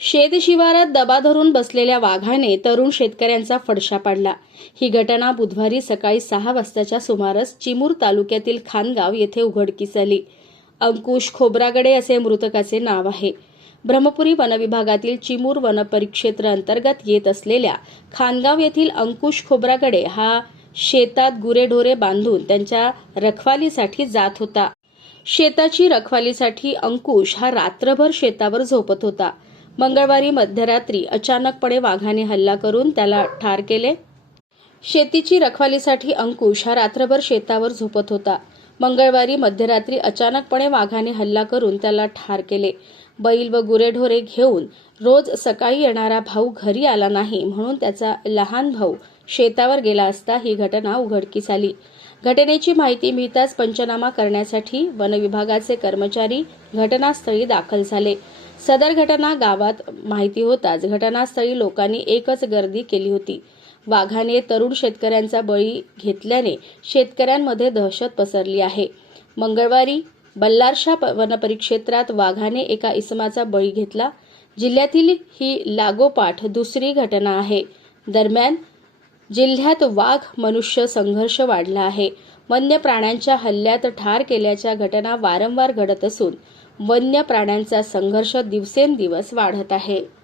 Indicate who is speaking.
Speaker 1: शेत शिवारात दबा धरून बसलेल्या वाघाने तरुण शेतकऱ्यांचा फडशा पाडला. ही घटना बुधवारी सकाळी सहा वाजताच्या सुमारास चिमूर तालुक्यातील खानगाव येथे उघडकीस आली. अंकुश खोब्रागडे असे मृतकाचे नाव आहे. ब्रह्मपुरी वनविभागातील चिमूर वनपरिक्षेत्र अंतर्गत येत असलेल्या खानगाव येथील अंकुश खोब्रागडे हा शेतात गुरेढोरे बांधून त्यांच्या रखवालीसाठी जात होता. शेताची रखवालीसाठी अंकुश हा रात्रभर शेतावर झोपत होता. मंगळवारी मध्यरात्री अचानकपणे वाघाने हल्ला करून त्याला ठार केले. शेतीची रखवालीसाठी अंकुश हा रात्रभर शेतावर झोपत होता. मंगळवारी मध्यरात्री अचानकपणे वाघाने हल्ला करून त्याला ठार केले. बैल व गुरेढोरे घेऊन रोज सकाळी येणारा भाऊ घरी आला नाही म्हणून त्याचा लहान भाऊ शेतावर गेला असता ही घटना उघडकीस आली. घटनेची माहिती मिळताच पंचनामा करण्यासाठी वनविभागाचे कर्मचारी घटनास्थळी दाखल झाले. सदर घटना गावात माहिती होताच घटनास्थळी लोकांनी एकच गर्दी केली होती. वाघाने तरुण शेतकऱ्यांचा बळी घेतल्याने शेतकऱ्यांमध्ये दहशत पसरली आहे. मंगळवारी बल्लारशा प- वनपरिक्षेत्रात वाघाने एका इसमाचा बळी घेतला. जिल्ह्यातील ही लागोपाठ दुसरी घटना आहे. दरम्यान जिल्ह्यात वाघ मनुष्य संघर्ष वाढला आहे. वन्य प्राण्यांच्या हल्ल्यात ठार केल्याच्या घटना वारंवार घडत असून वन्य प्राण्यांचा संघर्ष दिवसेंदिवस वाढत आहे.